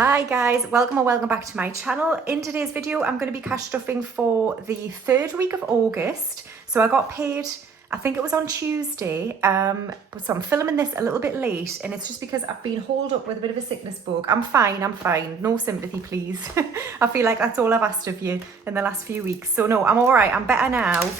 Hi guys, welcome or welcome back to my channel. In today's video, I'm going to be cash stuffing for the third week of August. So I got paid, I think it was on Tuesday, so I'm filming this a little bit late and it's just because I've been holed up with a bit of a sickness bug. I'm fine. No sympathy, please. I feel like that's all I've asked of you in the last few weeks. So no, I'm all right. I'm better now,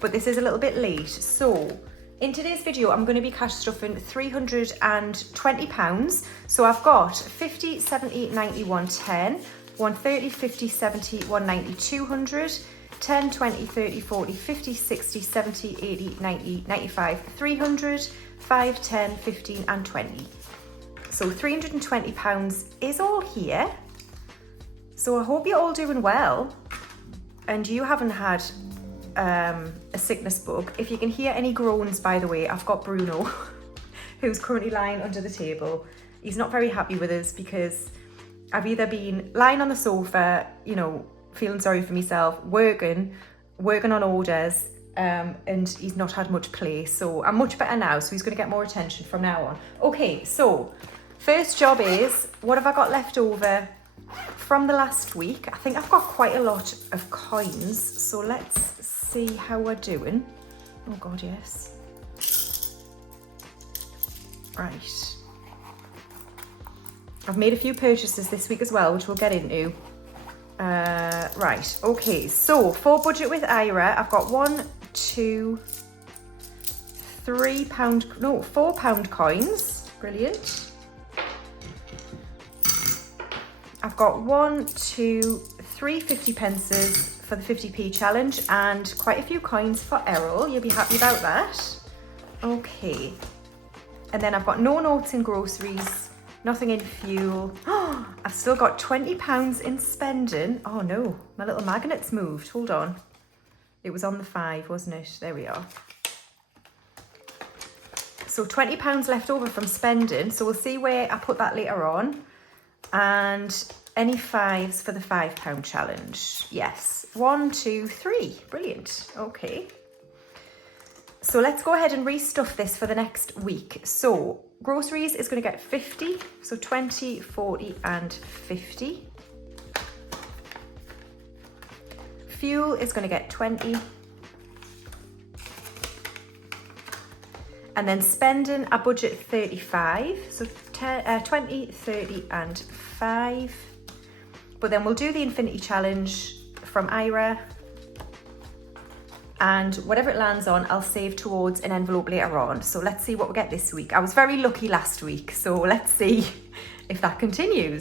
but this is a little bit late. So in today's video, I'm going to be cash stuffing £320. So I've got 50, 70, 90, 110, 130, 50, 70, 190, 200, 10, 20, 30, 40, 50, 60, 70, 80, 90, 95, 300, 5, 10, 15 and 20. So £320 is all here. So I hope you're all doing well and you haven't had a sickness bug. If you can hear any groans, by the way, I've got Bruno who's currently lying under the table. He's not very happy with us because I've either been lying on the sofa, you know, feeling sorry for myself, working on orders, and he's not had much play. So I'm much better now, so he's going to get more attention from now on. Okay, so first job is, what have I got left over from the last week? I think I've got quite a lot of coins, so let's see how we're doing. Oh god, yes. Right, I've made a few purchases this week as well, which we'll get into. Right, okay, so for budget with Ira, I've got £4 coins. Brilliant. I've got 1, 2, 3 50 pences for the 50p challenge and quite a few coins for Errol. You'll be happy about that. Okay. And then I've got no notes in groceries, nothing in fuel. Oh, I've still got £20 in spending. Oh no, my little magnet's moved. Hold on. It was on the 5, wasn't it? There we are. So £20 left over from spending. So we'll see where I put that later on. And any 5s for the £5 challenge. Yes, 1, 2, 3. Brilliant. Okay. So let's go ahead and restuff this for the next week. So groceries is going to get 50. So 20, 40 and 50. Fuel is going to get 20. And then spending, I budget 35. So 20, 30 and 5. But then we'll do the infinity challenge from Ira. And whatever it lands on, I'll save towards an envelope later on. So let's see what we get this week. I was very lucky last week, so let's see if that continues.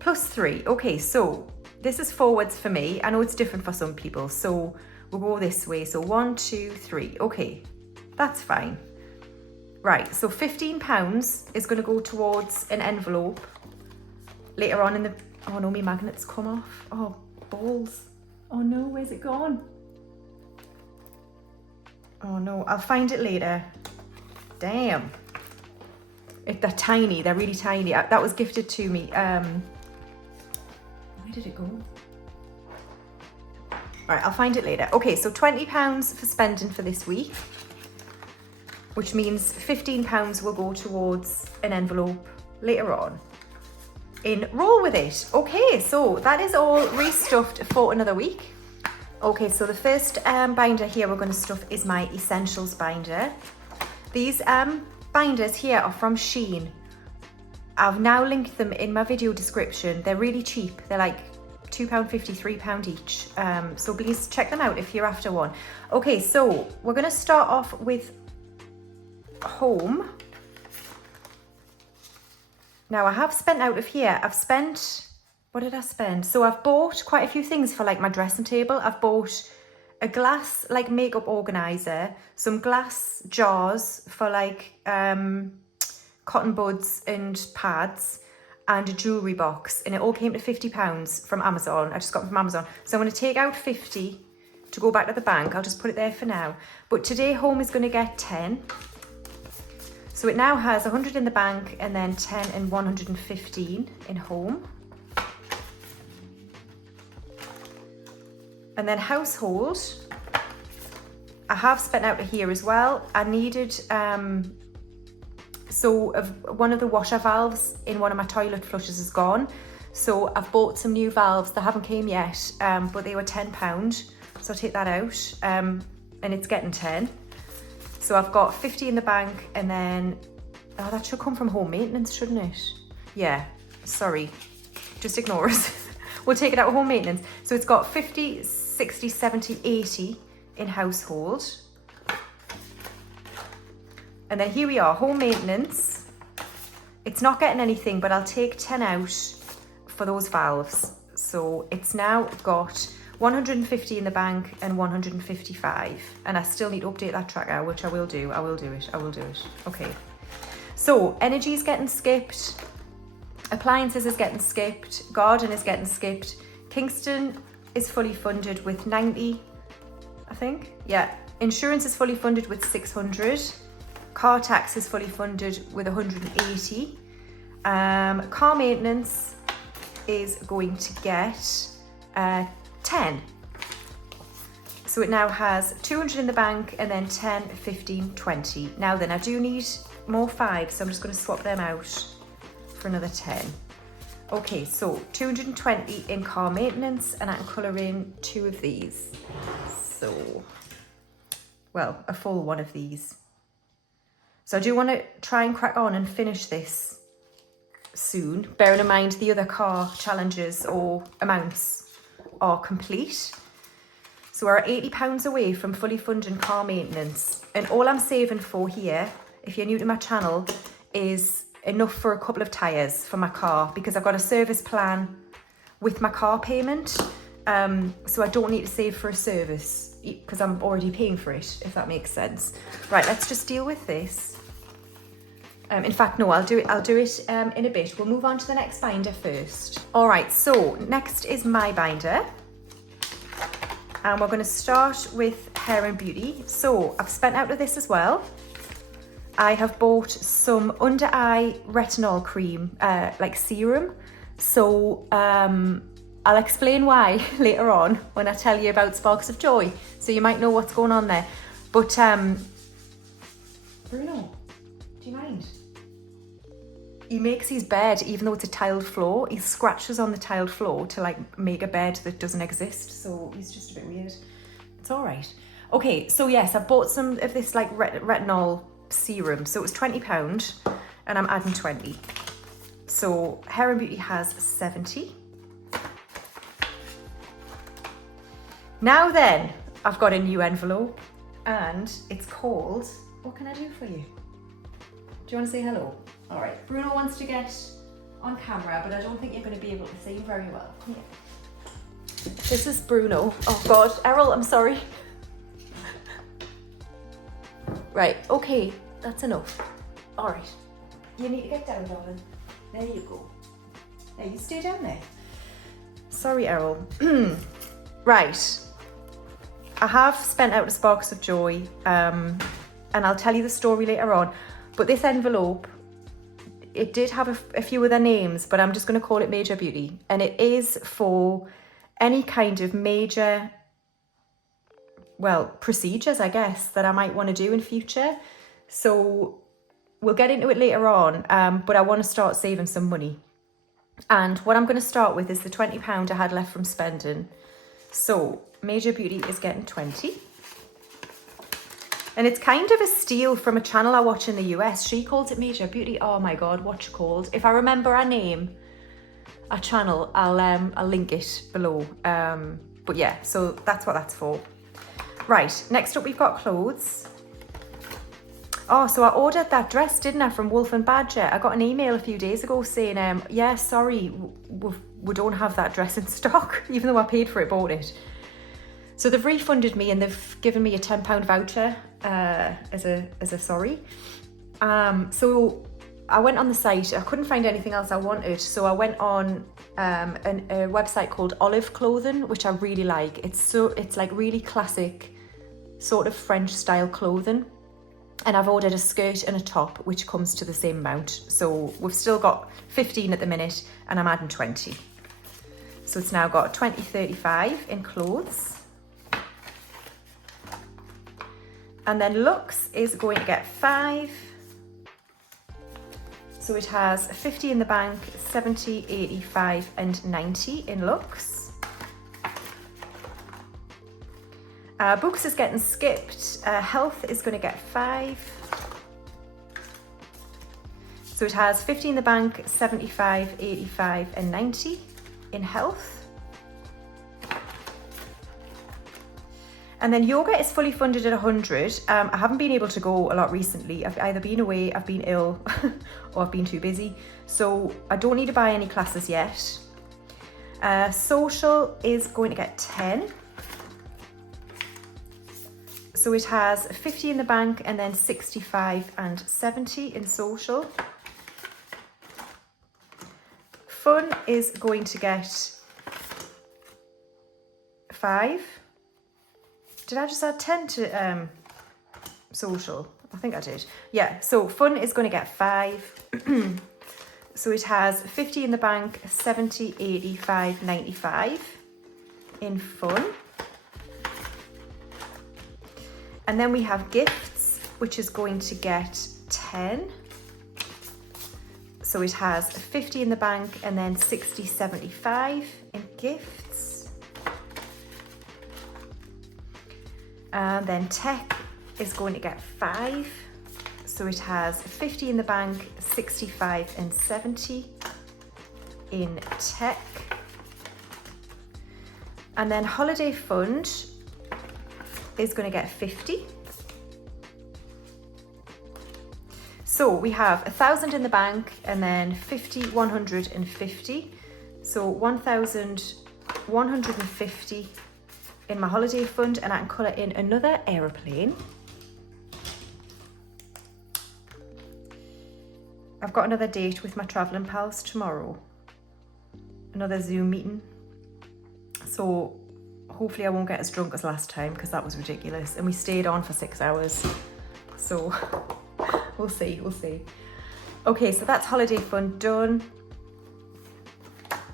+3. Okay, so this is forwards for me. I know it's different for some people, so we'll go this way. So 1, 2, 3. Okay, that's fine. Right, so £15 is going to go towards an envelope later on in the... Oh no, my magnet's come off. Oh, balls. Oh no, where's it gone? Oh no, I'll find it later. Damn. They're tiny, they're really tiny. That was gifted to me. Where did it go? All right, I'll find it later. Okay, so £20 for spending for this week, which means £15 will go towards an envelope later on. Roll with it. Okay, so that is all restuffed for another week. Okay, so the first binder here we're going to stuff is my essentials binder. These binders here are from Shein. I've now linked them in my video description. They're really cheap. They're like £2.50, £3 each. So please check them out if you're after one. Okay, so we're going to start off with home. Now I have spent out of here, what did I spend? So I've bought quite a few things for like my dressing table. I've bought a glass like makeup organizer, some glass jars for like cotton buds and pads, and a jewellery box, and it all came to £50 from Amazon. I just got them from Amazon. So I'm going to take out 50 to go back to the bank. I'll just put it there for now. But today home is going to get 10. So it now has 100 in the bank and then 10 and 115 in home. And then household, I have spent out of here as well. I needed So one of the washer valves in one of my toilet flushes is gone. So I've bought some new valves that haven't came yet, but they were £10. So I'll take that out, and it's getting 10. So I've got 50 in the bank, and then, oh, that should come from home maintenance, shouldn't it? Yeah, sorry, just ignore us. We'll take it out of home maintenance. So it's got 50, 60, 70, 80 in household. And then here we are, home maintenance. It's not getting anything, but I'll take 10 out for those valves. So it's now got 150 in the bank and 155. And I still need to update that tracker, which I will do. I will do it. Okay. So energy is getting skipped. Appliances is getting skipped. Garden is getting skipped. Kingston is fully funded with 90, I think. Yeah. Insurance is fully funded with 600. Car tax is fully funded with 180. Car maintenance is going to get 10. So it now has 200 in the bank and then 10, 15, 20. Now then, I do need more 5, so I'm just going to swap them out for another 10. Okay, so 220 in car maintenance, and I can colour in 2 of these. So, well, a full one of these. So I do want to try and crack on and finish this soon, bearing in mind the other car challenges or amounts are complete. So we're £80 away from fully funding car maintenance. And all I'm saving for here, if you're new to my channel, is enough for a couple of tyres for my car, because I've got a service plan with my car payment. So I don't need to save for a service because I'm already paying for it, if that makes sense. Right, let's just deal with this. In fact, no, I'll do it in a bit. We'll move on to the next binder first. All right, so next is my binder. And we're going to start with Hair and Beauty. So I've spent out of this as well. I have bought some under eye retinol cream, like serum. So I'll explain why later on when I tell you about Sparks of Joy. So you might know what's going on there. But Bruno, do you mind? He makes his bed, even though it's a tiled floor, he scratches on the tiled floor to like make a bed that doesn't exist. So he's just a bit weird. It's all right. Okay, so yes, I've bought some of this like retinol serum. So it was £20 and I'm adding 20. So Hair and Beauty has 70. Now then, I've got a new envelope and it's called, what can I do for you? Do you want to say hello? All right, Bruno wants to get on camera, but I don't think you're going to be able to see him very well. Come here. This is Bruno. Oh God, Errol, I'm sorry. Right, okay, that's enough. All right, you need to get down, darling. There you go. There, you stay down there. Sorry, Errol. Right, I have spent out the Sparks of Joy, and I'll tell you the story later on. But this envelope, it did have a few other names, but I'm just going to call it Major Beauty. And it is for any kind of major, well, procedures, I guess, that I might want to do in future. So we'll get into it later on, but I want to start saving some money. And what I'm going to start with is the £20 I had left from spending. So Major Beauty is getting 20. And it's kind of a steal from a channel I watch in the US. She calls it Major Beauty. Oh my God, what's she called? If I remember her name, her channel, I'll link it below. But yeah, so that's what that's for. Right, next up we've got clothes. Oh, so I ordered that dress, didn't I, from Wolf and Badger. I got an email a few days ago saying, yeah, sorry, we don't have that dress in stock, even though I paid for it, bought it. So they've refunded me and they've given me a £10 voucher as a sorry. So I went on the site, I couldn't find anything else I wanted. So I went on a website called Olive Clothing, which I really like. It's like really classic sort of French style clothing. And I've ordered a skirt and a top, which comes to the same amount. So we've still got 15 at the minute and I'm adding 20. So it's now got 20.35 in clothes. And then looks is going to get 5. So it has 50 in the bank, 70, 85 and 90 in looks. Books is getting skipped. Health is going to get 5. So it has 50 in the bank, 75, 85 and 90 in health. And then yoga is fully funded at 100. I haven't been able to go a lot recently. I've either been away, I've been ill, or I've been too busy. So I don't need to buy any classes yet. Social is going to get 10. So it has 50 in the bank and then 65 and 70 in social. Fun is going to get 5. Did I just add 10 to social? I think I did. Yeah, so fun is going to get 5. So it has 50 in the bank, 70, 85, 95 in fun. And then we have gifts, which is going to get 10. So it has 50 in the bank and then 60, 75 in gifts. And then tech is going to get 5. So it has 50 in the bank, 65 and 70 in tech. And then holiday fund is going to get 50. So we have 1,000 in the bank and then 50, 150. So 1,150 in my holiday fund, and I can colour in another aeroplane. I've got another date with my travelling pals tomorrow. Another Zoom meeting. So hopefully I won't get as drunk as last time because that was ridiculous. And we stayed on for 6 hours. So we'll see. Okay, so that's holiday fund done.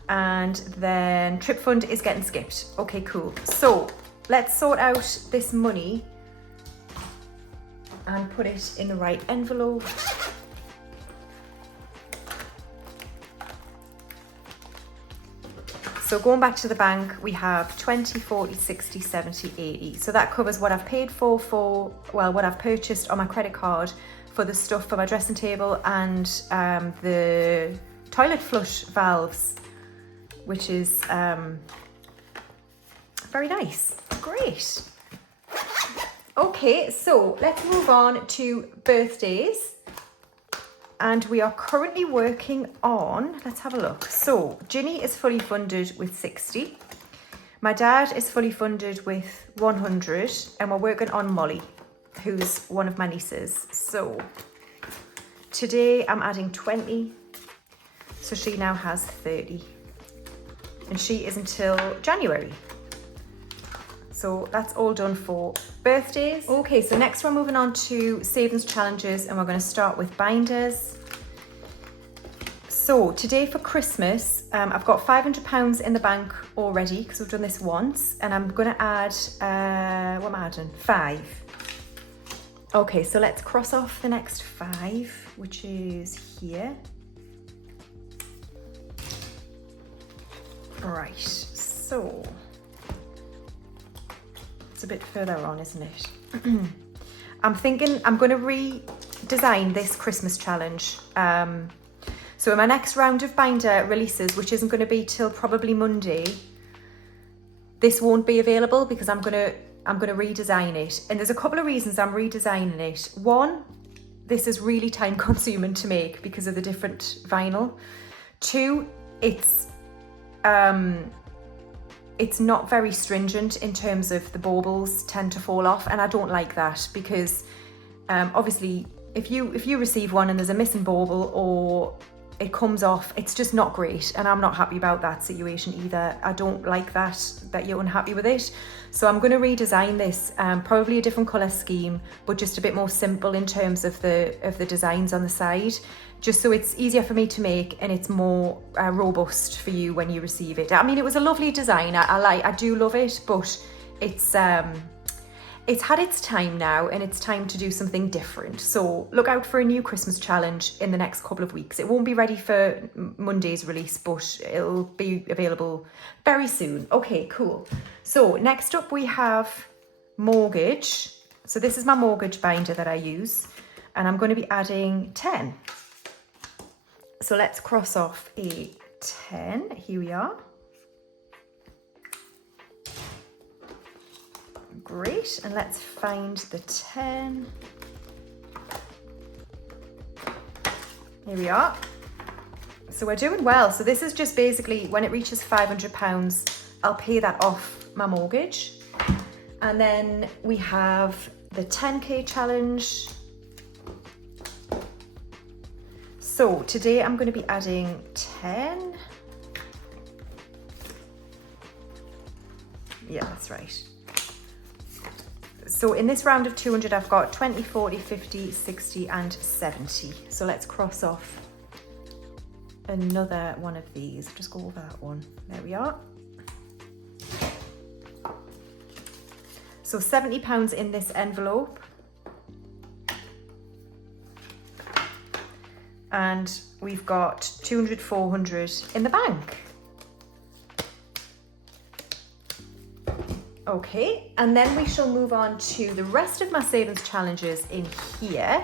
And then trip fund is getting skipped. Okay, cool. So let's sort out this money and put it in the right envelope. So going back to the bank, we have 20, 40, 60, 70, 80. So that covers what I've paid for, what I've purchased on my credit card for the stuff for my dressing table and the toilet flush valves, which is very nice. Great. Okay, so let's move on to birthdays. And we are currently working on, let's have a look. So Ginny is fully funded with 60. My dad is fully funded with 100. And we're working on Molly, who's one of my nieces. So today I'm adding 20. So she now has 30. And she is until January. So that's all done for birthdays. Okay, so next we're moving on to savings challenges, and we're going to start with binders. So today for Christmas, I've got £500 in the bank already because we've done this once, and I'm going to add, what am I adding? 5. Okay, so let's cross off the next 5, which is here. Right, so it's a bit further on, isn't it? I'm thinking I'm going to redesign this Christmas challenge. So in my next round of binder releases, which isn't going to be till probably Monday, this won't be available because I'm going to redesign it. And there's a couple of reasons I'm redesigning it. One, this is really time consuming to make because of the different vinyl. 2, it's not very stringent in terms of the baubles tend to fall off, and I don't like that because obviously if you receive one and there's a missing bauble or it comes off, it's just not great, and I'm not happy about that situation either. I don't like that you're unhappy with it. So I'm going to redesign this, probably a different colour scheme, but just a bit more simple in terms of the designs on the side, just so it's easier for me to make and it's more robust for you when you receive it. I mean, it was a lovely design. I do love it, but it's it's had its time now and it's time to do something different. So look out for a new Christmas challenge in the next couple of weeks. It won't be ready for Monday's release, but it'll be available very soon. Okay, cool. So next up we have mortgage. So this is my mortgage binder that I use, and I'm going to be adding 10. So let's cross off a 10. Here we are. Great, and let's find the 10. Here we are. So we're doing well. So this is just basically when it reaches £500, I'll pay that off my mortgage. And then we have the 10k challenge. So today I'm going to be adding 10. Yeah, that's right. So in this round of 200, I've got 20, 40, 50, 60 and 70. So let's cross off another one of these. Just go over that one. There we are. So £70 in this envelope. And we've got 200, 400 in the bank. Okay, and then we shall move on to the rest of my savings challenges in here.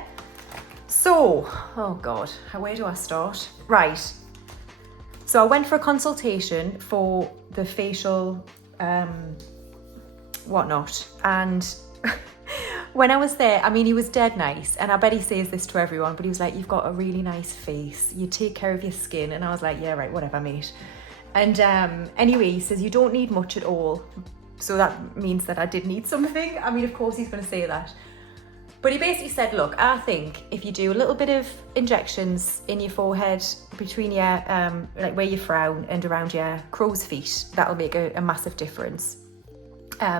So, oh God, where do I start? Right, so I went for a consultation for the facial whatnot, and when I was there, I mean, he was dead nice, and I bet he says this to everyone, but he was like, you've got a really nice face, you take care of your skin, and I was like, yeah, right, whatever, mate. And anyway, he says, you don't need much at all. So that means that I did need something. I mean, of course he's going to say that. But he basically said, look, I think if you do a little bit of injections in your forehead, between your, like where you frown and around your crow's feet, that'll make a massive difference.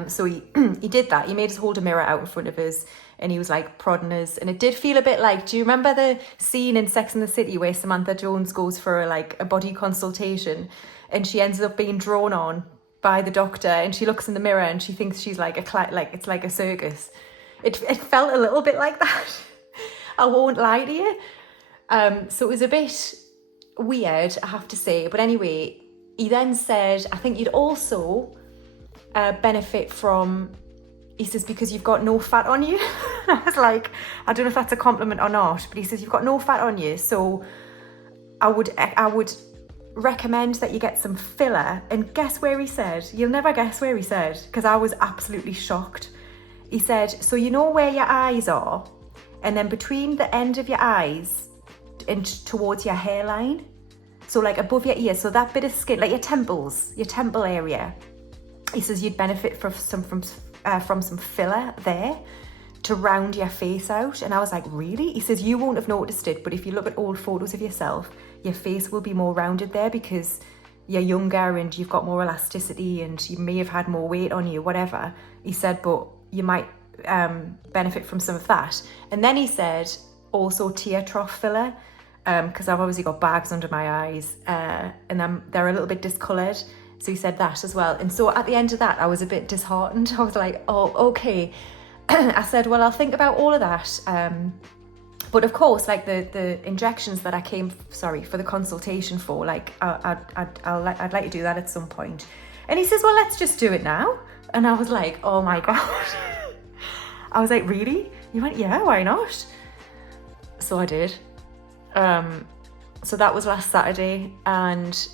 So he did that. He made us hold a mirror out in front of us and he was like prodding us. And it did feel a bit like, do you remember the scene in Sex and the City where Samantha Jones goes for a body consultation and she ends up being drawn on by the doctor and she looks in the mirror and she thinks she's like it's like a circus. It felt a little bit like that. I won't lie to you. So it was a bit weird, I have to say. But anyway, he then said, I think you'd also benefit from, he says, because you've got no fat on you. I was like, I don't know if that's a compliment or not, but he says, you've got no fat on you. So I would recommend that you get some filler. And guess where he said? You'll never guess where he said, because I was absolutely shocked. He said, so you know where your eyes are, and then between the end of your eyes and towards your hairline, so like above your ears, so that bit of skin, like your temples, your temple area, he says you'd benefit from some filler there to round your face out. And I was like, really? He says you won't have noticed it, but if you look at old photos of yourself, your face will be more rounded there because you're younger and you've got more elasticity and you may have had more weight on you, whatever. He said, but you might benefit from some of that. And then he said also tear trough filler, because I've obviously got bags under my eyes and they're a little bit discoloured. So he said that as well. And so at the end of that, I was a bit disheartened. I was like, oh, okay. I said, well, I'll think about all of that. But of course, like the injections that I came, for the consultation for, like I'd like to do that at some point. And he says, well, let's just do it now. And I was like, oh my God. I was like, really? He went, yeah, why not? So I did. So that was last Saturday, and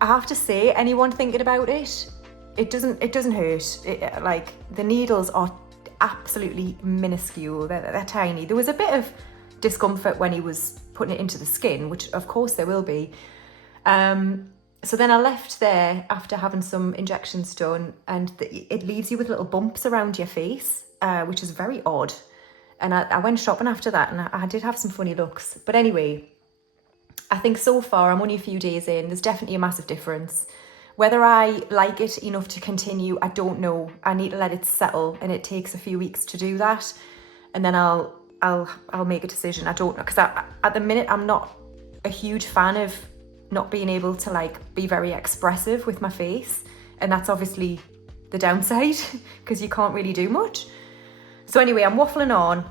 I have to say, anyone thinking about it, it doesn't hurt. Like the needles are absolutely minuscule. They're tiny. There was a bit of discomfort when he was putting it into the skin, which of course there will be. So then I left there after having some injections done, and it leaves you with little bumps around your face, which is very odd. And I went shopping after that, and I did have some funny looks. But anyway, I think so far, I'm only a few days in, there's definitely a massive difference. Whether I like it enough to continue, I don't know. I need to let it settle, and it takes a few weeks to do that. And then I'll make a decision. I don't know, because at the minute, I'm not a huge fan of not being able to like be very expressive with my face. And that's obviously the downside because you can't really do much. So anyway, I'm waffling on.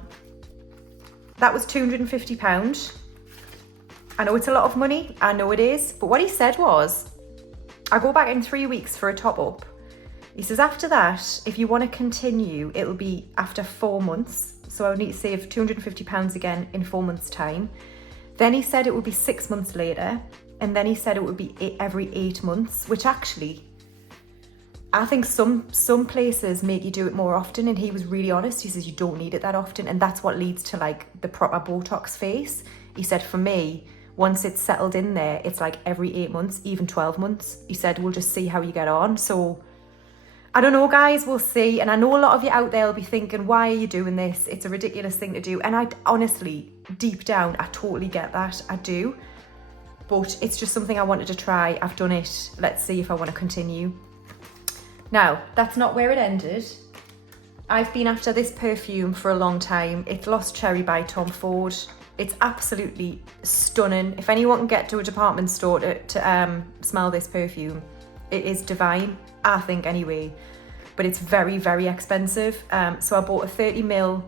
That was £250. I know it's a lot of money, I know it is, but what he said was, I go back in 3 weeks for a top up. He says after that, if you want to continue, it'll be after 4 months. So I would need to save £250 again in 4 months' time. Then he said it would be 6 months later. And then he said it would be every 8 months, which actually, I think some places make you do it more often. And he was really honest. He says you don't need it that often. And that's what leads to like the proper Botox face. He said for me, once it's settled in there, it's like every 8 months, even 12 months. He said, we'll just see how you get on. So I don't know, guys, we'll see. And I know a lot of you out there will be thinking, why are you doing this? It's a ridiculous thing to do. And I honestly, deep down, I totally get that. I do. But it's just something I wanted to try. I've done it. Let's see if I want to continue. Now, that's not where it ended. I've been after this perfume for a long time. It's Lost Cherry by Tom Ford. It's absolutely stunning. If anyone can get to a department store to smell this perfume, it is divine, I think anyway. But it's very, very expensive. So I bought a 30ml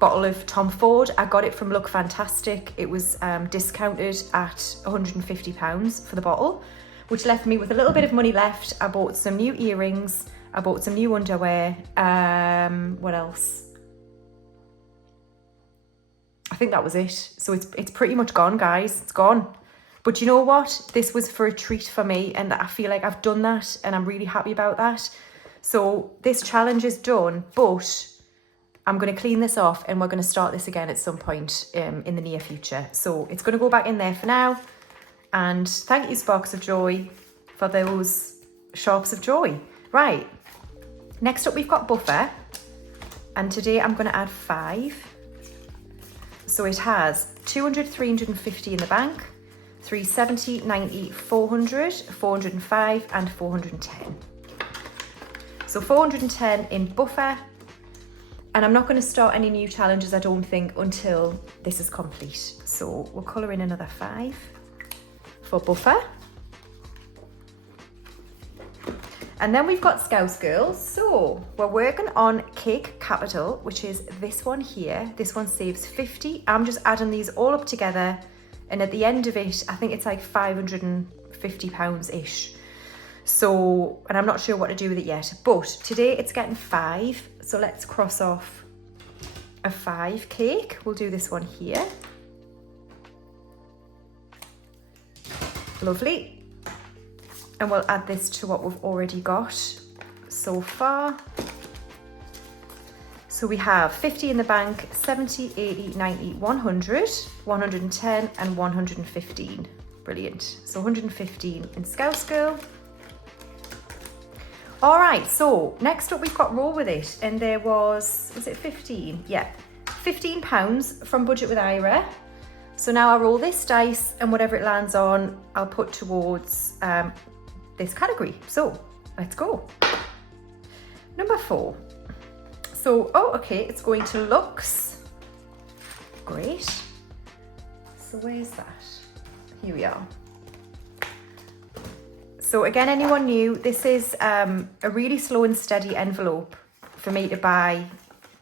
bottle of Tom Ford. I got it from Look Fantastic. It was discounted at £150 for the bottle, which left me with a little bit of money left. I bought some new earrings. I bought some new underwear. What else? I think that was it. So it's pretty much gone, guys. It's gone. But you know what? This was for a treat for me, and I feel like I've done that, and I'm really happy about that. So this challenge is done, but I'm going to clean this off, and we're going to start this again at some point in the near future. So it's going to go back in there for now. And thank you, Sparks of Joy, for those sharps of joy. Right. Next up, we've got Buffer. And today I'm going to add 5. So it has 200, 350 in the bank, 370, 90, 400, 405 and 410. So 410 in Buffer. And I'm not going to start any new challenges, I don't think, until this is complete. So we'll colour in another 5 for Buffer. And then we've got Scouse Girls. So we're working on Cake Capital, which is this one here. This one saves 50. I'm just adding these all up together. And at the end of it, I think it's like £550-ish. So, and I'm not sure what to do with it yet. But today it's getting 5. So let's cross off a 5 cake. We'll do this one here. Lovely. And we'll add this to what we've already got so far. So we have 50 in the bank, 70, 80, 90, 100, 110 and 115. Brilliant. So 115 in Scouse Girl. All right, so next up we've got Roll With It. And there was it 15? Yeah, £15 from Budget with Ira. So now I roll this dice and whatever it lands on, I'll put towards this category. So let's go. Number 4. So, oh, okay, it's going to Lux. Great. So where's that? Here we are. So again, anyone new, this is a really slow and steady envelope for me to buy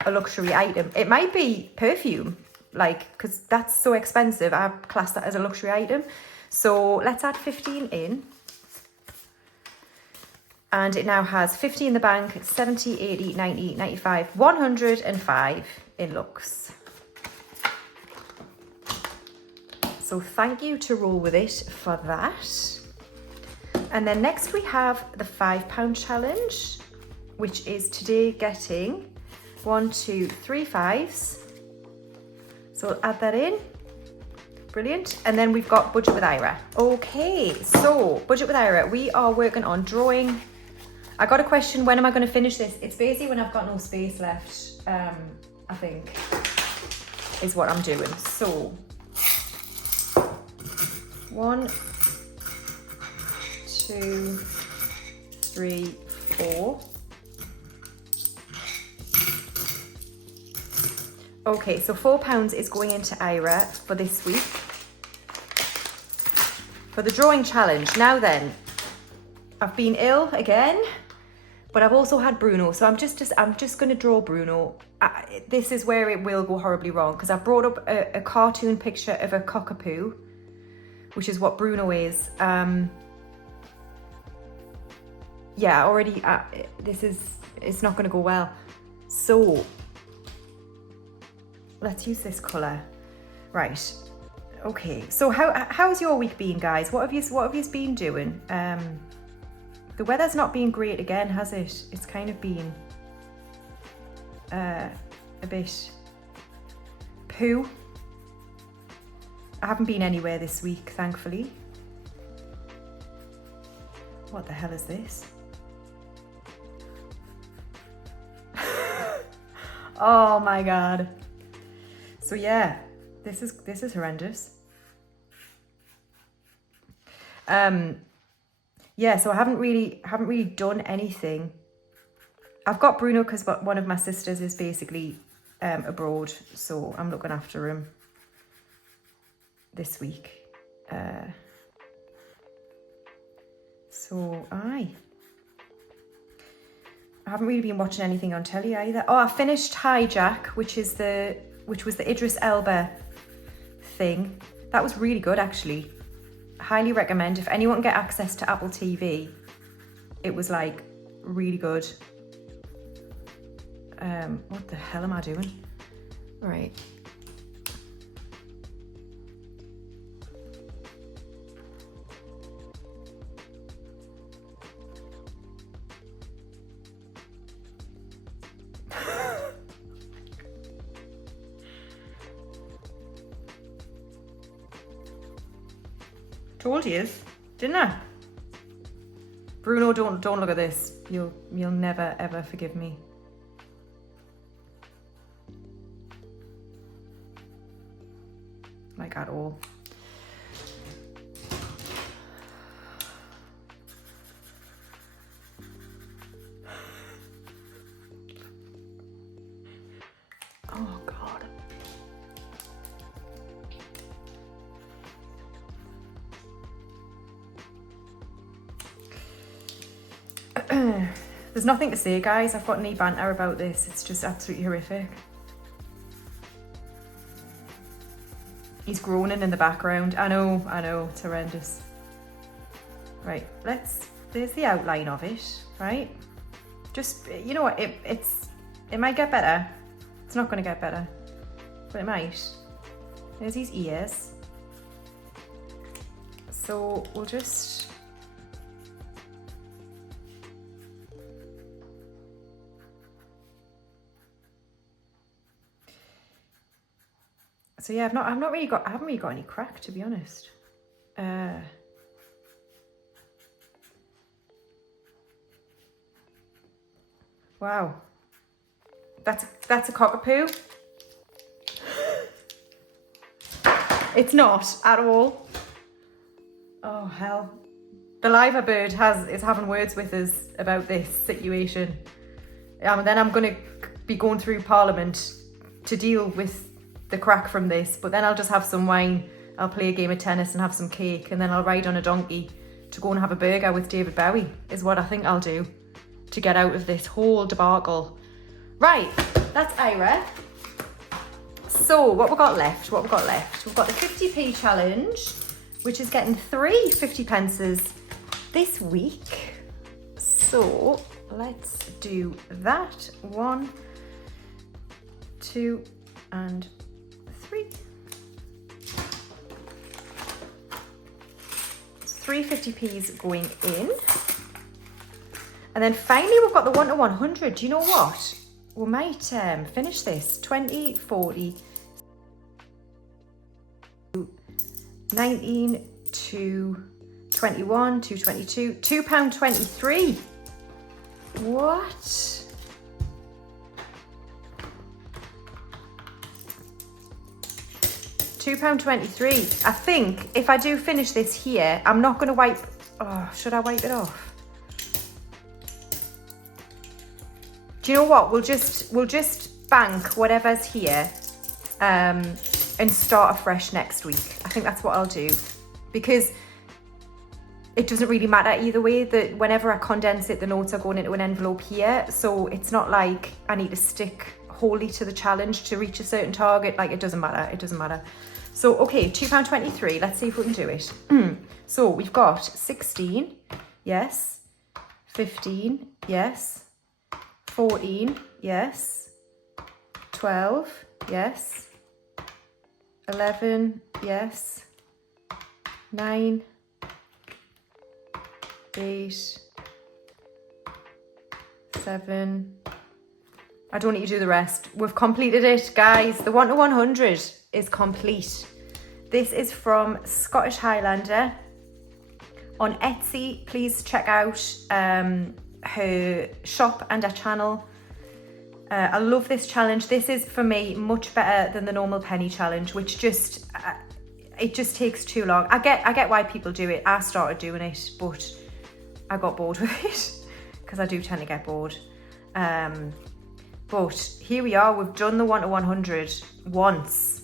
a luxury item. It might be perfume, like, because that's so expensive. I class that as a luxury item. So let's add 15 in. And it now has 50 in the bank, 70, 80, 90, 95, 105 in Lux. So thank you to Roll With It for that. And then next we have the £5 challenge, which is today getting 1, 2, 3 5s. So we'll add that in. Brilliant. And then we've got Budget with Ira. Okay, so Budget with Ira, we are working on drawing. I got a question, when am I going to finish this? It's basically when I've got no space left, I think, is what I'm doing. So, 1, 2, 3, 4. Okay, so £4 is going into Ira for this week. For the drawing challenge. Now then, I've been ill again. But I've also had Bruno, so I'm just going to draw Bruno. This is where it will go horribly wrong, because I brought up a cartoon picture of a cockapoo, which is what Bruno is. Yeah, already, it's not going to go well. So, let's use this colour. Right, okay. So how's your week been, guys? What have you been doing? The weather's not been great again, has it? It's kind of been a bit poo. I haven't been anywhere this week, thankfully. What the hell is this? Oh my god. So yeah, this is horrendous. Yeah, so I haven't really done anything. I've got Bruno because one of my sisters is basically abroad, so I'm looking after him this week. So I haven't really been watching anything on telly either. Oh, I finished Hijack, which was the Idris Elba thing. That was really good, actually. Highly recommend. If anyone can get access to Apple TV, it was like really good. What the hell am I doing? All right. Told you, didn't I? Bruno, don't look at this. You'll never ever forgive me. Like at all. Oh God. There's nothing to say, guys. I've got any banter about this. It's just absolutely horrific. He's groaning in the background. I know, it's horrendous. Right, there's the outline of it, right? Just, you know what, it might get better. It's not gonna get better, but it might. There's his ears. So we'll just... So yeah, I haven't really got any crack, to be honest. Wow. That's a cockapoo. It's not at all. Oh hell. The liver bird is having words with us about this situation. And then I'm gonna be going through Parliament to deal with the crack from this, but then I'll just have some wine, I'll play a game of tennis and have some cake, and then I'll ride on a donkey to go and have a burger with David Bowie, is what I think I'll do to get out of this whole debacle. Right, that's Ira. So what we've got left? We've got the 50p challenge, which is getting 3 50 pences this week. So let's do that. 1, 2, and 3. 3 50p's going in. And then finally we've got the 1 to 100. Do you know what? We might finish this. 20, 40, 19 to 21 to 22, £2.23. What? £2.23. I think if I do finish this here, I'm not going to wipe. Oh, should I wipe it off? Do you know what? We'll just bank whatever's here, and start afresh next week. I think that's what I'll do, because it doesn't really matter either way. That whenever I condense it, the notes are going into an envelope here. So it's not like I need to stick wholly to the challenge to reach a certain target. Like, it doesn't matter. It doesn't matter. So, okay, £2.23. Let's see if we can do it. So we've got 16. Yes. 15. Yes. 14. Yes. 12. Yes. 11. Yes. 9. 8. 7. I don't need to do the rest. We've completed it, guys. The 1 to 100 is complete. This is from Scottish Highlander on Etsy. Please check out her shop and her channel. I love this challenge. This is, for me, much better than the normal penny challenge, which just it just takes too long. I get why people do it. I started doing it, but I got bored with it because I do tend to get bored. But here we are. We've done the 1 to 100 once.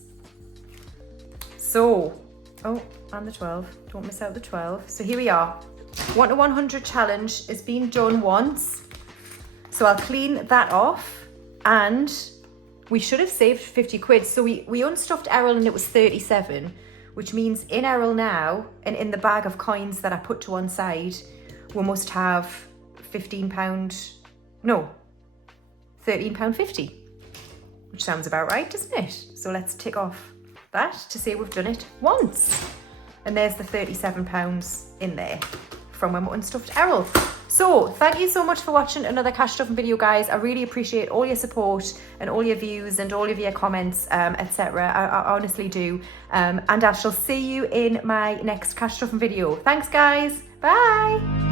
So, oh, and the 12. Don't miss out the 12. So here we are. 1 to 100 challenge is being done once. So I'll clean that off. And we should have saved 50 quid. So we unstuffed Errol and it was 37, which means in Errol now, and in the bag of coins that I put to one side, we must have £13.50, which sounds about right, doesn't it? So let's tick off that to say we've done it once. And there's the £37 in there from when we unstuffed Errol. So thank you so much for watching another cash stuffing video, guys. I really appreciate all your support and all your views and all of your comments, etc. I honestly do. And I shall see you in my next cash stuffing video. Thanks, guys. Bye.